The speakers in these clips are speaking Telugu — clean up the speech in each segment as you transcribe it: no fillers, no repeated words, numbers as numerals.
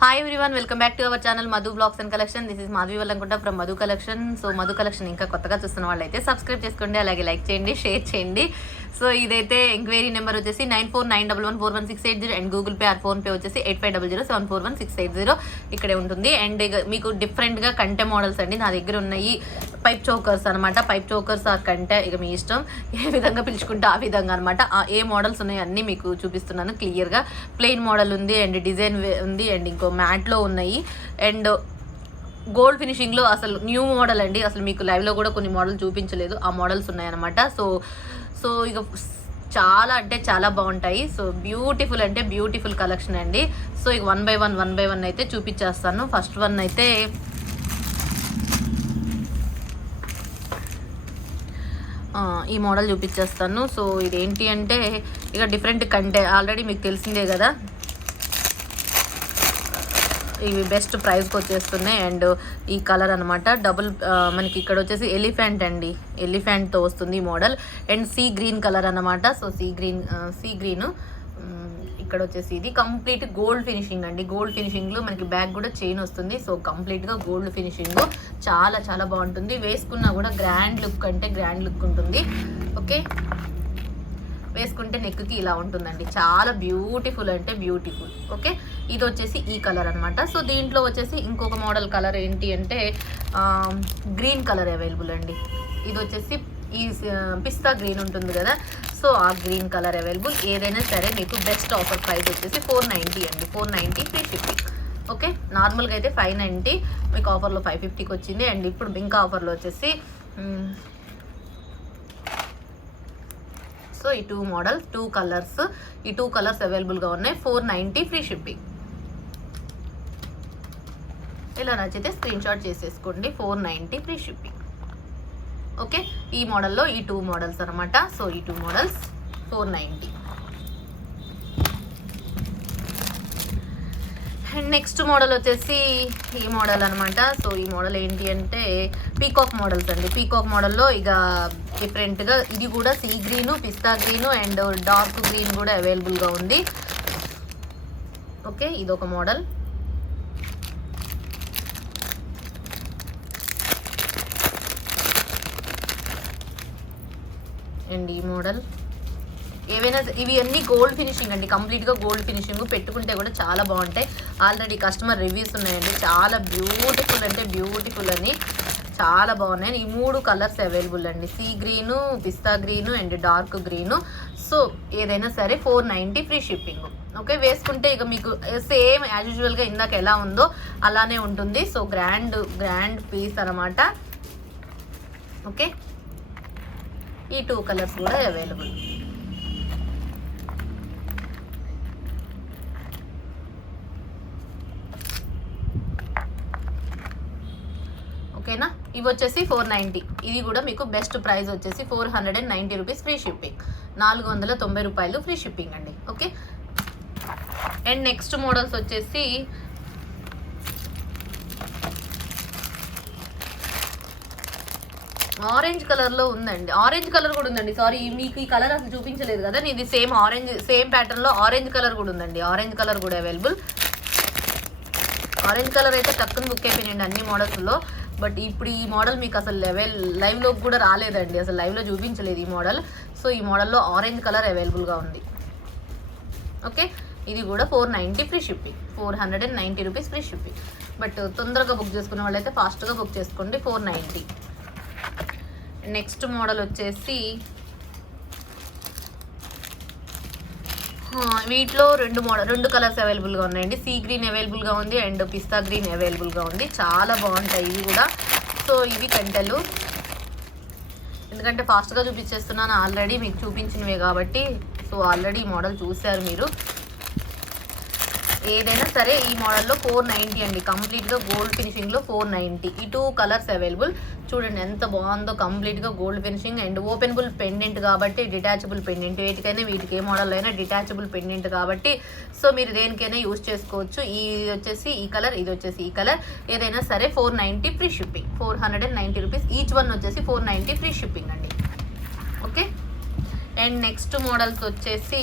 Hi everyone, welcome back to our channel Madhu blogs and collection. This is Madhavi Vallankunta from Madhu collection. So Madhu collection ఇంకా కొత్తగా చూస్తున్న వాళ్ళు అయితే సబ్స్క్రైబ్ చేసుకోండి, అలాగే లైక్ చేయండి, షేర్ చేయండి. సో ఇదైతే ఎంక్వైరీ నెంబర్ వచ్చేసి 9491141680 and Google pay are PhonePe వచ్చేసి 8500741680 ఇక్కడే ఉంటుంది. అండ్ మీకు డిఫరెంట్గా కంటె మోడల్స్ అండి నా దగ్గర ఉన్నాయి. పైప్ చోకర్స్ అనమాట. పైప్ చోకర్స్ ఆ కంటె ఇక మీ ఇష్టం, ఏ విధంగా పిలుచుకుంటే ఆ విధంగా అనమాట. ఏ మోడల్స్ ఉన్నాయి అన్నీ మీకు చూపిస్తున్నాను క్లియర్గా. ప్లెయిన్ మోడల్ ఉంది అండ్ డిజైన్ ఉంది అండ్ ఇంకో మ్యాట్లో ఉన్నాయి అండ్ గోల్డ్ ఫినిషింగ్లో అసలు న్యూ మోడల్ అండి. అసలు మీకు లైవ్లో కూడా కొన్ని మోడల్ చూపించలేదు, ఆ మోడల్స్ ఉన్నాయన్నమాట. సో ఇక చాలా అంటే చాలా బాగుంటాయి. సో బ్యూటిఫుల్ అంటే బ్యూటిఫుల్ కలెక్షన్ అండి. సో ఇక వన్ బై వన్ అయితే చూపించేస్తాను. ఫస్ట్ వన్ అయితే ఈ మోడల్ చూపించేస్తాను. సో ఇదేంటి అంటే ఇక డిఫరెంట్ కంటే ఆల్రెడీ మీకు తెలిసిందే కదా, ఇవి బెస్ట్ ప్రైస్కి వచ్చేస్తున్నాయి. అండ్ ఈ కలర్ అనమాట డబుల్ మనకి ఇక్కడ వచ్చేసి ఎలిఫెంట్ అండి, ఎలిఫెంట్తో వస్తుంది ఈ model. And sea green colour అనమాట. సో సీ గ్రీన్ ఇక్కడ వచ్చేసి ఇది కంప్లీట్ గోల్డ్ ఫినిషింగ్ అండి. గోల్డ్ ఫినిషింగ్లో మనకి బ్యాగ్ కూడా చైన్ వస్తుంది. సో కంప్లీట్గా గోల్డ్ ఫినిషింగ్ చాలా చాలా బాగుంటుంది. వేసుకున్నా కూడా గ్రాండ్ లుక్ అంటే గ్రాండ్ లుక్ ఉంటుంది. ఓకే, వేసుకుంటే నెక్కి ఇలా ఉంటుందండి, చాలా బ్యూటిఫుల్ అంటే బ్యూటిఫుల్. ఓకే, ఇది వచ్చేసి ఈ కలర్ అనమాట. సో దీంట్లో వచ్చేసి ఇంకొక మోడల్ కలర్ ఏంటి అంటే గ్రీన్ కలర్ అవైలబుల్ అండి. ఇది వచ్చేసి ఈ పిస్తా గ్రీన్ ఉంటుంది కదా, సో ఆ గ్రీన్ కలర్ అవైలబుల్. ఏదైనా సరే మీకు బెస్ట్ ఆఫర్ ప్రైస్ వచ్చేసి 490 అండి. 490 ఫ్రీ షిప్పింగ్. ఓకే, నార్మల్గా అయితే 590, మీకు ఆఫర్లో 550కి వచ్చింది. అండ్ ఇప్పుడు ఇంకా ఆఫర్లో వచ్చేసి సో ఈ టూ కలర్స్ అవైలబుల్గా ఉన్నాయి. 490 ఫ్రీ షిప్పింగ్. ఇలా నచ్చితే స్క్రీన్ షాట్ చేసేసుకోండి. 490 ఫ్రీ షిప్పింగ్. ఓకే, ఈ మోడల్లో ఈ 2 మోడల్స్ అనమాట. సో ఈ 2 మోడల్స్ 490. అండ్ నెక్స్ట్ మోడల్ వచ్చేసి ఈ మోడల్ అనమాట. సో ఈ మోడల్ ఏంటి అంటే పీకాక్ మోడల్స్ అండి. పీకాక్ మోడల్లో ఇక డిఫరెంట్గా ఇది కూడా sea green, pista green and dark green కూడా అవైలబుల్గా ఉంది. ఓకే, ఇదొక మోడల్. అండ్ ఈ మోడల్. ఏవైనా ఇవి అన్నీ గోల్డ్ ఫినిషింగ్ అండి, కంప్లీట్గా గోల్డ్ ఫినిషింగ్. పెట్టుకుంటే కూడా చాలా బాగుంటాయి. ఆల్రెడీ కస్టమర్ రివ్యూస్ ఉన్నాయండి, చాలా బ్యూటిఫుల్ అంటే బ్యూటిఫుల్ అని, చాలా బాగున్నాయి. ఈ 3 కలర్స్ అవైలబుల్ అండి, sea green, pista green and dark green. So ఏదైనా సరే 490 ఫ్రీ షిప్పింగ్. ఓకే, వేసుకుంటే ఇక మీకు సేమ్ యాజ్ యూజువల్గా ఇందాక ఎలా ఉందో అలానే ఉంటుంది. సో గ్రాండ్ పీస్ అనమాట. ఓకే, ఈ 2 కలర్స్ కూడా అవైలబుల్. ఓకేనా, ఇవి వచ్చేసి 490. ఇది కూడా మీకు బెస్ట్ ప్రైస్ వచ్చేసి 490 రూపీస్ ఫ్రీ షిప్పింగ్. 490 రూపాయలు ఫ్రీ షిప్పింగ్ అండి. ఓకే, అండ్ నెక్స్ట్ మోడల్స్ వచ్చేసి ఆరెంజ్ కలర్లో ఉందండి. ఆరెంజ్ కలర్ కూడా ఉందండి. సారీ, మీకు ఈ కలర్ అసలు చూపించలేదు కదా, ఇది సేమ్ ప్యాటర్న్లో ఆరెంజ్ కలర్ కూడా ఉందండి. ఆరెంజ్ కలర్ కూడా అవైలబుల్. ఆరెంజ్ కలర్ అయితే టక్కుని బుక్ అయిపోయినాయండి అన్ని మోడల్స్లో. బట్ ఇప్పుడు ఈ మోడల్ మీకు అసలు లైవ్లో కూడా రాలేదండి, అసలు లైవ్లో చూపించలేదు ఈ మోడల్. సో ఈ మోడల్లో ఆరెంజ్ కలర్ అవైలబుల్గా ఉంది. ఓకే, ఇది కూడా 490 free shipping. 490 rupees free shipping. But తొందరగా బుక్ చేసుకునే వాళ్ళైతే ఫాస్ట్గా బుక్ చేసుకోండి. 490. నెక్స్ట్ మోడల్ వచ్చేసి వీటిలో 2 కలర్స్ అవైలబుల్గా ఉన్నాయండి. సీ గ్రీన్ అవైలబుల్గా ఉంది అండ్ పిస్తా గ్రీన్ అవైలబుల్గా ఉంది. చాలా బాగుంటాయి ఇవి కూడా. సో ఇవి కంటెలు, ఎందుకంటే ఫాస్ట్గా చూపించేస్తున్నాను, ఆల్రెడీ మీకు చూపించినవే కాబట్టి. సో ఆల్రెడీ ఈ మోడల్ చూశారు మీరు. ఏదైనా సరే ఈ మోడల్లో 490 అండి, కంప్లీట్గా గోల్డ్ ఫినిషింగ్లో 490. ఈ 2 కలర్స్ అవైలబుల్. చూడండి ఎంత బాగుందో, కంప్లీట్గా gold finishing and openable pendant కాబట్టి డిటాచబుల్ పెండెంట్. వీటికి ఏ మోడల్ అయినా డిటాచబుల్ పెండెంట్ కాబట్టి సో మీరు దేనికైనా యూజ్ చేసుకోవచ్చు. ఇది వచ్చేసి ఈ కలర్, ఇది వచ్చేసి ఈ కలర్. ఏదైనా సరే 490 free shipping. 490 rupees each one వచ్చేసి 490 ఫ్రీ షిప్పింగ్ అండి. ఓకే, అండ్ నెక్స్ట్ మోడల్స్ వచ్చేసి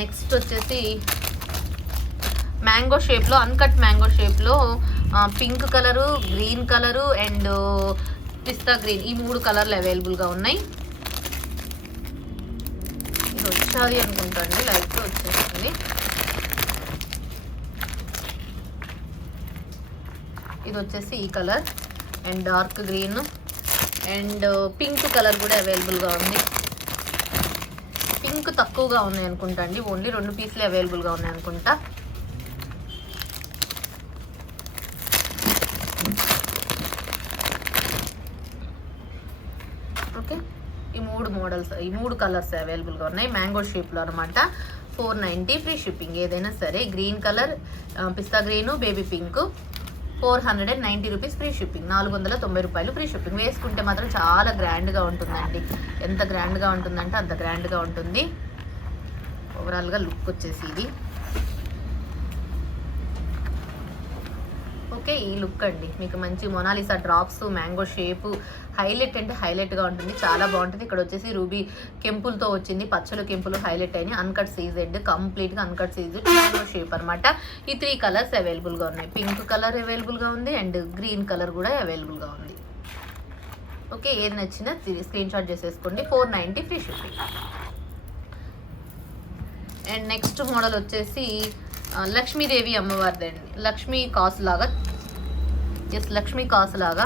నెక్స్ట్ వచ్చేసి మ్యాంగో షేప్లో, అన్కట్ మ్యాంగో షేప్లో pink colour, green colour and pista green, ఈ 3 కలర్లు అవైలబుల్గా ఉన్నాయి. ఇది వచ్చాది అనుకుంటా అండి, లైట్గా వచ్చేస్తుంది. ఇది వచ్చేసి ఈ colour and dark green and pink colour కూడా అవైలబుల్గా ఉంది. పింక్ తక్కువగా ఉన్నాయి అనుకుంటా అండి, ఓన్లీ 2 పీసులే అవైలబుల్గా ఉన్నాయి అనుకుంటా. ఓకే, ఈ 3 మోడల్స్, ఈ 3 కలర్స్ అవైలబుల్గా ఉన్నాయి మ్యాంగో షేప్లో అనమాట. 490 ఫ్రీ షిప్పింగ్. ఏదైనా సరే green colour, pista green, baby pink 490 rupees free shipping. 490 రూపాయలు ఫ్రీ షిప్పింగ్. వేసుకుంటే మాత్రం చాలా గ్రాండ్గా ఉంటుందండి. ఎంత గ్రాండ్గా ఉంటుందంటే అంత గ్రాండ్గా ఉంటుంది. ఓవరాల్గా లుక్ వచ్చేసి ఇది. ఓకే, ఈ లుక్ అండి. మీకు మంచి Mona Lisa drops, mango shape, highlight అంటే హైలైట్గా ఉంటుంది, చాలా బాగుంటుంది. ఇక్కడ వచ్చేసి రూబీ కెంపుల్తో వచ్చింది, పచ్చలు కెంపులు హైలైట్ అయినాయి. అన్కట్ సీజెడ్, కంప్లీట్గా అన్కట్ సీజెడ్ మ్యాంగో షేప్ అనమాట. ఈ 3 కలర్స్ అవైలబుల్గా ఉన్నాయి. పింక్ కలర్ అవైలబుల్గా ఉంది అండ్ గ్రీన్ కలర్ కూడా అవైలబుల్గా ఉంది. ఓకే, ఏది నచ్చినా స్క్రీన్ షాట్ చేసేసుకోండి. 490 free shipping. And next model వచ్చేసి లక్ష్మీదేవి అమ్మవారిది అండి. లక్ష్మీ కాసు లాగా, లక్ష్మీ కాసు లాగా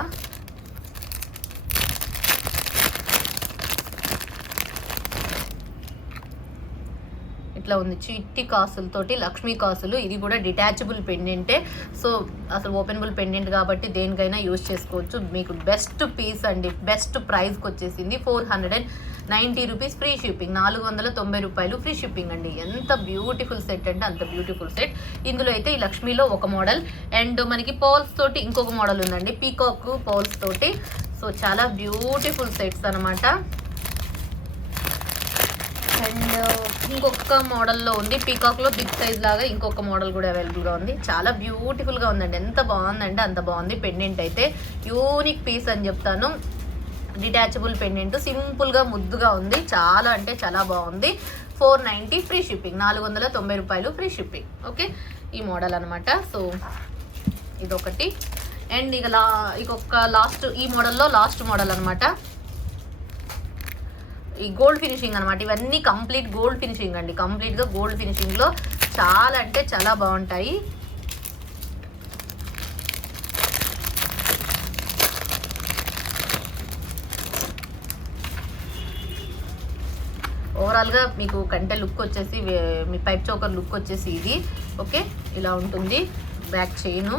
ఇట్లా ఉంది. చిట్టి కాసులతోటి లక్ష్మీ కాసులు. ఇది కూడా డిటాచబుల్ పెండెంటే, సో అసలు ఓపెనబుల్ పెండెంట్ కాబట్టి దేనికైనా యూజ్ చేసుకోవచ్చు. మీకు బెస్ట్ పీస్ అండి, బెస్ట్ ప్రైస్కి వచ్చేసింది. 490 రూపీస్ ఫ్రీ షిప్పింగ్. 490 రూపాయలు ఫ్రీ షిప్పింగ్ అండి. ఎంత బ్యూటిఫుల్ సెట్ అంటే అంత బ్యూటిఫుల్ సెట్. ఇందులో అయితే ఈ లక్ష్మీలో ఒక మోడల్ అండ్ మనకి పర్ల్స్ తోటి ఇంకొక మోడల్ ఉందండి, పీకాక్ పర్ల్స్ తోటి. సో చాలా బ్యూటిఫుల్ సెట్స్ అనమాట. అండ్ ఇంకొక మోడల్లో ఉంది, పీకాక్లో బిగ్ సైజ్ లాగా ఇంకొక మోడల్ కూడా అవైలబుల్గా ఉంది. చాలా బ్యూటిఫుల్గా ఉందండి, ఎంత బాగుందంటే అంత బాగుంది. పెండెంట్ అయితే యూనిక్ పీస్ అని చెప్తాను. డిటాచబుల్ పెండెంట్, సింపుల్గా ముద్దుగా ఉంది, చాలా అంటే చాలా బాగుంది. 490 ఫ్రీ షిప్పింగ్. 490 రూపాయలు ఫ్రీ షిప్పింగ్. ఓకే, ఈ మోడల్ అనమాట. సో ఇదొకటి. అండ్ ఇంకొక లాస్ట్, ఈ మోడల్లో లాస్ట్ మోడల్ అనమాట. ఈ గోల్డ్ ఫినిషింగ్ అనమాట. ఇవన్నీ కంప్లీట్ గోల్డ్ ఫినిషింగ్ అండి, కంప్లీట్గా గోల్డ్ ఫినిషింగ్లో చాలా అంటే చాలా బాగుంటాయి. ఓవరాల్గా మీకు కంటే లుక్ వచ్చేసి, మీ పైప్ చోకర్ లుక్ వచ్చేసి ఇది. ఓకే, ఇలా ఉంటుంది. బ్యాక్ చైను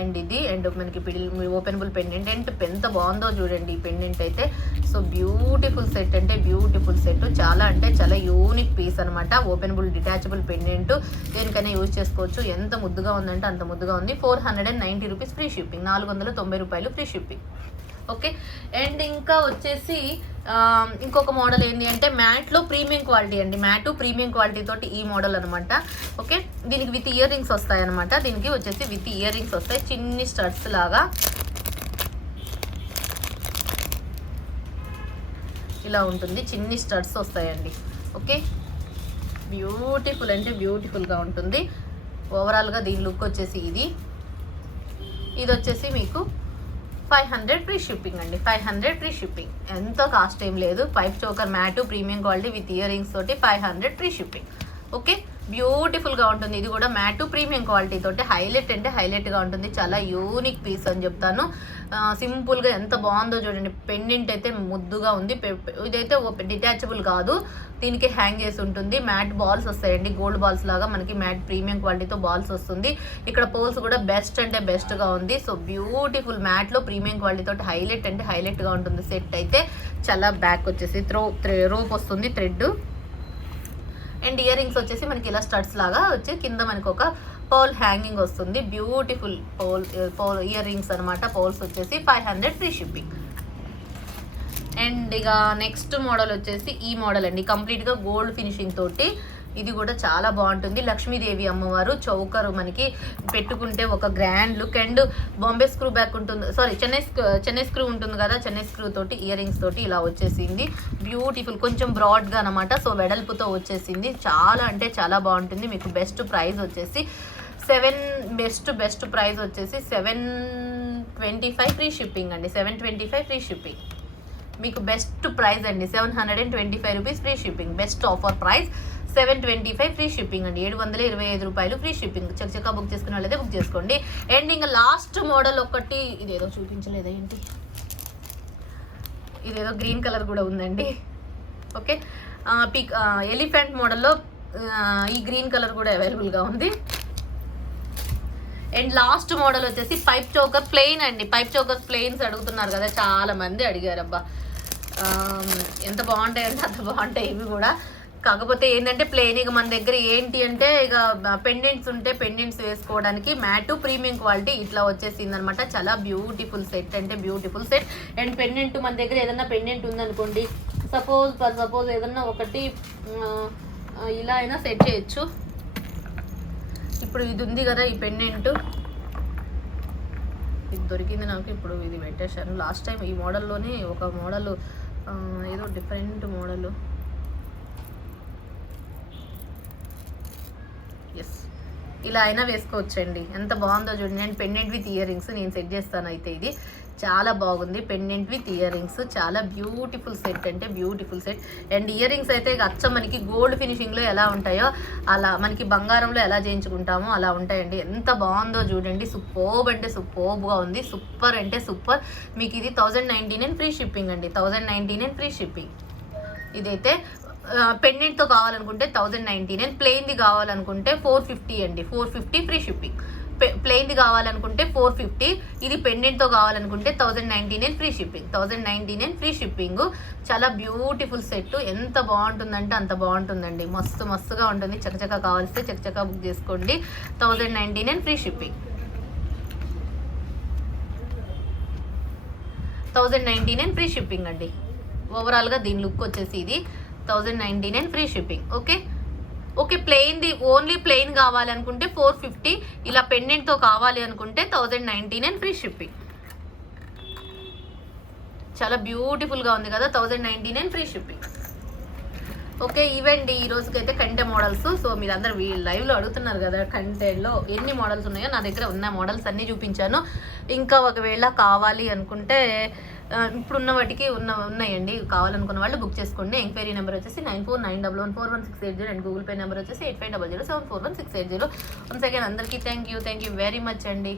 అండ్ ఇది అండ్ మనకి ఓపెనబుల్ పెండెంట్. అండ్ ఎంత బాగుందో చూడండి ఈ పెండెంట్ అయితే. సో బ్యూటిఫుల్ సెట్ అంటే బ్యూటిఫుల్ సెట్, చాలా అంటే చాలా యూనిక్ పీస్ అనమాట. ఓపెనబుల్ డిటాచబుల్ పెండెంట్, దేనికైనా యూజ్ చేసుకోవచ్చు. ఎంత ముద్దుగా ఉందంటే అంత ముద్దుగా ఉంది. 490 రూపీస్ ఫ్రీ షిప్పింగ్. 490 రూపాయలు ఫ్రీ షిప్పింగ్. ఓకే, అండ్ ఇంకా వచ్చేసి ఇంకొక మోడల్ ఏంటి అంటే మ్యాట్లో ప్రీమియం క్వాలిటీ అండి. మ్యాట్ ప్రీమియం క్వాలిటీ తోటి ఈ మోడల్ అనమాట. ఓకే, దీనికి విత్ ఇయర్ రింగ్స్ వస్తాయి అనమాట. దీనికి వచ్చేసి విత్ ఇయర్ రింగ్స్ వస్తాయి, చిన్ని స్టడ్స్ లాగా ఇలా ఉంటుంది. చిన్ని స్టడ్స్ వస్తాయండి. ఓకే, బ్యూటిఫుల్ అంటే బ్యూటిఫుల్గా ఉంటుంది. ఓవరాల్గా దీని లుక్ వచ్చేసి ఇది. ఇది వచ్చేసి మీకు 500 ఫ్రీ షిప్పింగ్ అండి. 500 ఫ్రీ షిప్పింగ్. ఎంతో కాస్ట్ ఏం లేదు. Pipe choker mat premium quality with ear rings తోటి 500 ఫ్రీ షిప్పింగ్. ఓకే, బ్యూటిఫుల్గా ఉంటుంది. ఇది కూడా మ్యాట్ ప్రీమియం క్వాలిటీ తోటి హైలైట్ అంటే హైలైట్గా ఉంటుంది. చాలా యూనిక్ పీస్ అని చెప్తాను. సింపుల్గా ఎంత బాగుందో చూడండి. పెండెంట్ అయితే ముద్దుగా ఉంది. ఇదైతే డిటాచబుల్ కాదు, దీనికి హ్యాంగ్ చేసి ఉంటుంది. మ్యాట్ బాల్స్ వస్తాయండి, గోల్డ్ బాల్స్ లాగా మనకి మ్యాట్ ప్రీమియం క్వాలిటీతో బాల్స్ వస్తుంది. ఇక్కడ పోల్స్ కూడా బెస్ట్ అంటే బెస్ట్గా ఉంది. సో బ్యూటిఫుల్ మ్యాట్లో ప్రీమియం క్వాలిటీ తోటి హైలైట్ అంటే హైలైట్గా ఉంటుంది సెట్ అయితే. చాలా బ్యాక్ వచ్చేసి రోప్ వస్తుంది, థ్రెడ్ అండ్ ఇయర్ రింగ్స్ వచ్చేసి మనకి ఇలా స్టడ్స్ లాగా వచ్చి కింద మనకి ఒక పర్ల్ హ్యాంగింగ్ వస్తుంది. బ్యూటిఫుల్ పర్ల్ ఇయర్ రింగ్స్ అనమాట. పర్ల్స్ వచ్చేసి 500 ఫ్రీ షిప్పింగ్. అండ్ ఇక నెక్స్ట్ మోడల్ వచ్చేసి ఈ మోడల్ అండి. కంప్లీట్గా గోల్డ్ ఫినిషింగ్ తోటి ఇది కూడా చాలా బాగుంటుంది. లక్ష్మీదేవి అమ్మవారు చౌకరు మనకి పెట్టుకుంటే ఒక grand look. And Bombay screw back ఉంటుంది, సారీ చెన్నై స్క్రూ ఉంటుంది కదా, చెన్నై స్క్రూ తోటి ఇయర్ రింగ్స్ తోటి ఇలా వచ్చేసింది. బ్యూటిఫుల్, కొంచెం బ్రాడ్గా అనమాట. సో వెడల్పుతో వచ్చేసింది. చాలా అంటే చాలా బాగుంటుంది. మీకు బెస్ట్ ప్రైస్ వచ్చేసి బెస్ట్ ప్రైస్ వచ్చేసి 725 ఫ్రీ షిప్పింగ్ అండి. 725 ఫ్రీ షిప్పింగ్ మీకు బెస్ట్ ప్రైస్ అండి. 725 rupees free shipping. Best offer price 725 free shipping అండి. 725 రూపాయలు ఫ్రీ షిప్పింగ్. చక్కగా బుక్ చేసుకున్న వాళ్ళైతే బుక్ చేసుకోండి. అండ్ ఇంకా లాస్ట్ మోడల్ ఒకటి, ఇదేదో చూపించలేదా ఏంటి, ఇదేదో గ్రీన్ కలర్ కూడా ఉందండి. ఓకే, ఎలిఫెంట్ మోడల్లో ఈ గ్రీన్ కలర్ కూడా అవైలబుల్గా ఉంది. అండ్ లాస్ట్ మోడల్ వచ్చేసి పైప్ చోకర్ ప్లెయిన్ అండి. పైప్ చోకర్ ప్లెయిన్స్ అడుగుతున్నారు కదా, చాలా మంది అడిగారు. అబ్బా ఎంత బాగుంటాయి అంటే అంత బాగుంటాయి ఇవి కూడా. కాకపోతే ఏంటంటే ప్లెయిన్, ఇక మన దగ్గర ఏంటి అంటే ఇక పెండెంట్స్ ఉంటే పెండెంట్స్ వేసుకోవడానికి మ్యాటు ప్రీమియం క్వాలిటీ ఇట్లా వచ్చేసింది అనమాట. చాలా బ్యూటిఫుల్ సెట్ అంటే బ్యూటిఫుల్ సెట్. అండ్ పెండెంట్ మన దగ్గర ఏదన్నా పెండెంట్ ఉందనుకోండి, సపోజ్ ఏదన్నా ఒకటి ఇలా అయినా సెట్ చేయొచ్చు. ఇప్పుడు ఇది ఉంది కదా ఈ పెండెంట్, ఇది దొరికింది నాకు. ఇప్పుడు ఇది పెట్టేశాను. లాస్ట్ టైం ఈ మోడల్లోనే ఒక మోడల్, ఏదో డిఫరెంట్ మోడల్, ఎస్ ఇలా అయినా వేసుకోవచ్చండి. ఎంత బాగుందో చూడండి. And pendant with ear rings నేను సెట్ చేస్తాను. అయితే ఇది చాలా బాగుంది. పెండెంట్ విత్ ఇయర్ రింగ్స్ చాలా బ్యూటిఫుల్ సెట్ అంటే beautiful set. And ear rings అయితే అచ్చం మనకి గోల్డ్ ఫినిషింగ్లో ఎలా ఉంటాయో అలా, మనకి బంగారంలో ఎలా చేయించుకుంటామో అలా ఉంటాయండి. ఎంత బాగుందో చూడండి. సూపర్బ్ అంటే సూపర్బ్గా ఉంది. సూపర్ అంటే సూపర్. మీకు ఇది 1099 ఫ్రీ షిప్పింగ్ అండి. 1099 ఫ్రీ షిప్పింగ్. ఇదైతే పెండెంట్తో కావాలనుకుంటే 1099, ప్లెయిన్ది కావాలనుకుంటే 450 అండి. 450 ఫ్రీ షిప్పింగ్. ప్లెయిన్ది కావాలనుకుంటే 450, ఇది పెండెంట్తో కావాలనుకుంటే 1099 ఫ్రీ షిప్పింగ్. 1099 free shipping. చాలా బ్యూటిఫుల్ సెట్. ఎంత బాగుంటుందంటే అంత బాగుంటుందండి. మస్తుగా ఉంటుంది. చక్కచక్క కావాల్స్తే చక్కచక్క బుక్ చేసుకోండి. 1099 ఫ్రీ షిప్పింగ్. 1099 ఫ్రీ షిప్పింగ్ అండి. ఓవరాల్గా దీని లుక్ వచ్చేసి ఇది 1099 ఫ్రీ షిప్పింగ్. ఓకే, ప్లెయిన్ది ఓన్లీ ప్లెయిన్ కావాలనుకుంటే 450, ఇలా పెండెంట్తో కావాలి అనుకుంటే 1099 ఫ్రీ షిప్పింగ్. చాలా బ్యూటిఫుల్గా ఉంది కదా, 1099 ఫ్రీ షిప్పింగ్. ఓకే, ఇవండి ఈ రోజుకైతే కంటె మోడల్స్. సో మీరు అందరు లైవ్లో అడుగుతున్నారు కదా కంటెలో ఎన్ని మోడల్స్ ఉన్నాయో. నా దగ్గర ఉన్న మోడల్స్ అన్నీ చూపించాను. ఇంకా ఒకవేళ కావాలి అనుకుంటే ఇప్పుడున్న వాటికి ఉన్నాయండి. కావాలనుకున్న వాళ్ళు బుక్ చేసుకోండి. ఎంక్వైరీ నెంబర్ వచ్చేసి 9491141680 అండ్ గూగుల్ పే నెంబర్ వచ్చేసి 8500741680. వన్స్ అగైన్ అందరికీ థ్యాంక్ యూ వెరీ మచ్ అండి.